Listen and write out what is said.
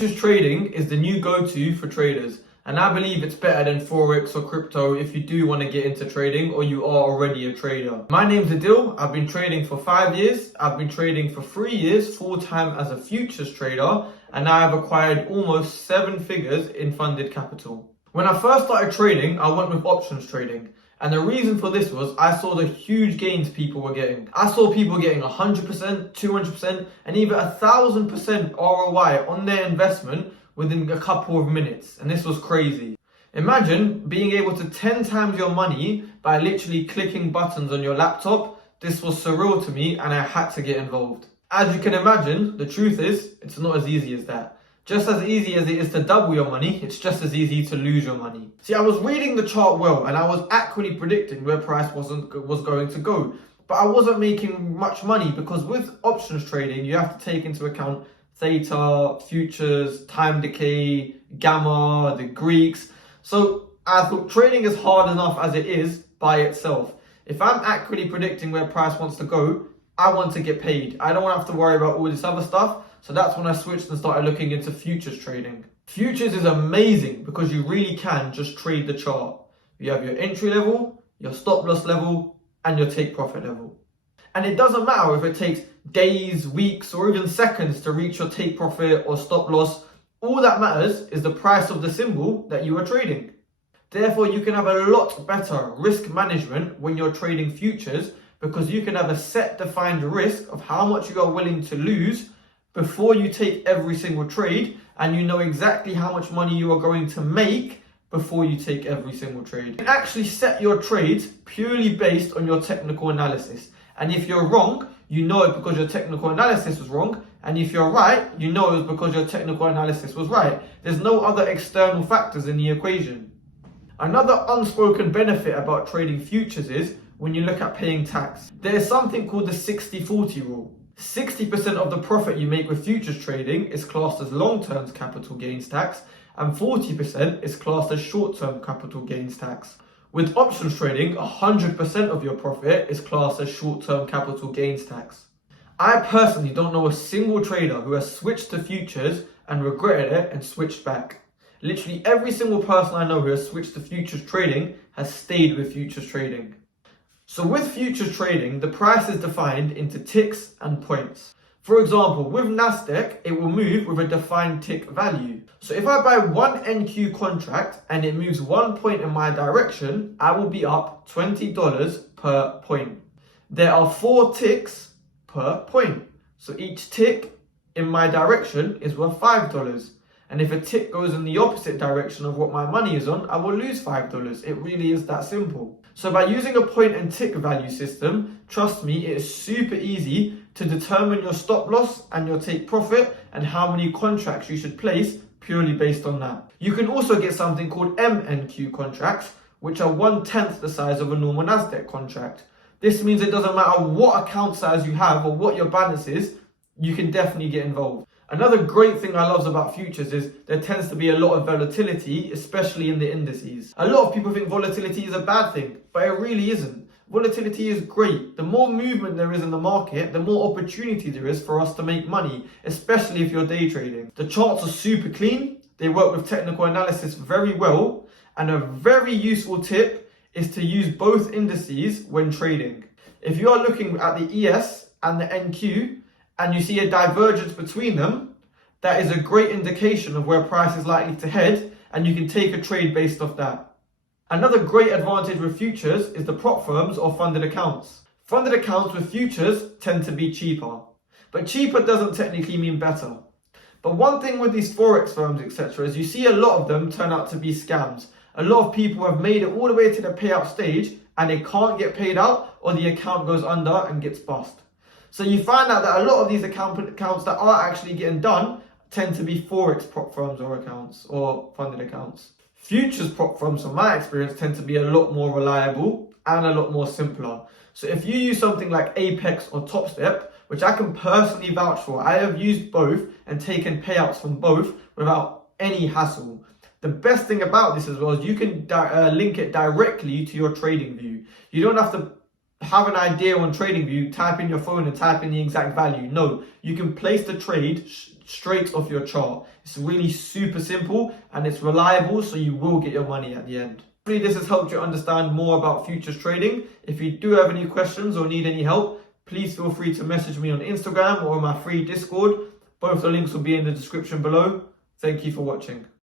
Futures trading is the new go-to for traders, and I believe it's better than Forex or crypto if you do want to get into trading or you are already a trader. My name's Adil. I've been trading for 5 years. I've been trading for 3 years full-time as a futures trader, and I have acquired almost 7 figures in funded capital. When I first started trading, I went with options trading. And the reason for this was I saw the huge gains people were getting. I saw people getting 100%, 200%, and even 1,000% ROI on their investment within a couple of minutes. And this was crazy. Imagine being able to 10 times your money by literally clicking buttons on your laptop. This was surreal to me and I had to get involved. As you can imagine, the truth is, it's not as easy as that. Just as easy as it is to double your money, it's just as easy to lose your money. See, I was reading the chart well and I was accurately predicting where price was going to go. But I wasn't making much money because with options trading, you have to take into account theta, futures, time decay, gamma, the Greeks. So I thought trading is hard enough as it is by itself. If I'm accurately predicting where price wants to go, I want to get paid. I don't want to have to worry about all this other stuff. So that's when I switched and started looking into futures trading. Futures is amazing because you really can just trade the chart. You have your entry level, your stop loss level, and your take profit level. And it doesn't matter if it takes days, weeks, or even seconds to reach your take profit or stop loss. All that matters is the price of the symbol that you are trading. Therefore, you can have a lot better risk management when you're trading futures because you can have a set defined risk of how much you are willing to lose before you take every single trade, and you know exactly how much money you are going to make before you take every single trade. You can actually set your trades purely based on your technical analysis. And if you're wrong, you know it because your technical analysis was wrong. And if you're right, you know it was because your technical analysis was right. There's no other external factors in the equation. Another unspoken benefit about trading futures is when you look at paying tax. There is something called the 60-40 rule. 60% of the profit you make with futures trading is classed as long-term capital gains tax, and 40% is classed as short-term capital gains tax. With options trading, 100% of your profit is classed as short-term capital gains tax. I personally don't know a single trader who has switched to futures and regretted it and switched back. Literally every single person I know who has switched to futures trading has stayed with futures trading. So with futures trading, the price is defined into ticks and points. For example, with Nasdaq, it will move with a defined tick value. So if I buy one NQ contract and it moves 1 point in my direction, I will be up $20 per point. There are 4 ticks per point. So each tick in my direction is worth $5. And if a tick goes in the opposite direction of what my money is on, I will lose $5. It really is that simple. So by using a point and tick value system, trust me, it is super easy to determine your stop loss and your take profit and how many contracts you should place purely based on that. You can also get something called MENQ contracts, which are 1/10 the size of a normal Nasdaq contract. This means it doesn't matter what account size you have or what your balance is, you can definitely get involved. Another great thing I love about futures is there tends to be a lot of volatility, especially in the indices. A lot of people think volatility is a bad thing, but it really isn't. Volatility is great. The more movement there is in the market, the more opportunity there is for us to make money, especially if you're day trading. The charts are super clean. They work with technical analysis very well. And a very useful tip is to use both indices when trading. If you are looking at the ES and the NQ, and you see a divergence between them, that is a great indication of where price is likely to head, and you can take a trade based off that. Another great advantage with futures is the prop firms or funded accounts. Funded accounts with futures tend to be cheaper, but cheaper doesn't technically mean better. But one thing with these Forex firms, etc., is you see a lot of them turn out to be scams. A lot of people have made it all the way to the payout stage and they can't get paid out, or the account goes under and gets bust. So you find out that a lot of these accounts that are actually getting done tend to be Forex prop firms or accounts or funded accounts. Futures prop firms, from my experience, tend to be a lot more reliable and a lot more simpler. So if you use something like Apex or TopStep, which I can personally vouch for, I have used both and taken payouts from both without any hassle. The best thing about this as well is you can link it directly to your trading view. You don't have to have an idea on TradingView, type in your phone and type in the exact value. No, you can place the trade straight off your chart. It's really super simple and it's reliable, so you will get your money at the end. Hopefully this has helped you understand more about futures trading. If you do have any questions or need any help, please feel free to message me on Instagram or my free Discord. Both the links will be in the description below. Thank you for watching.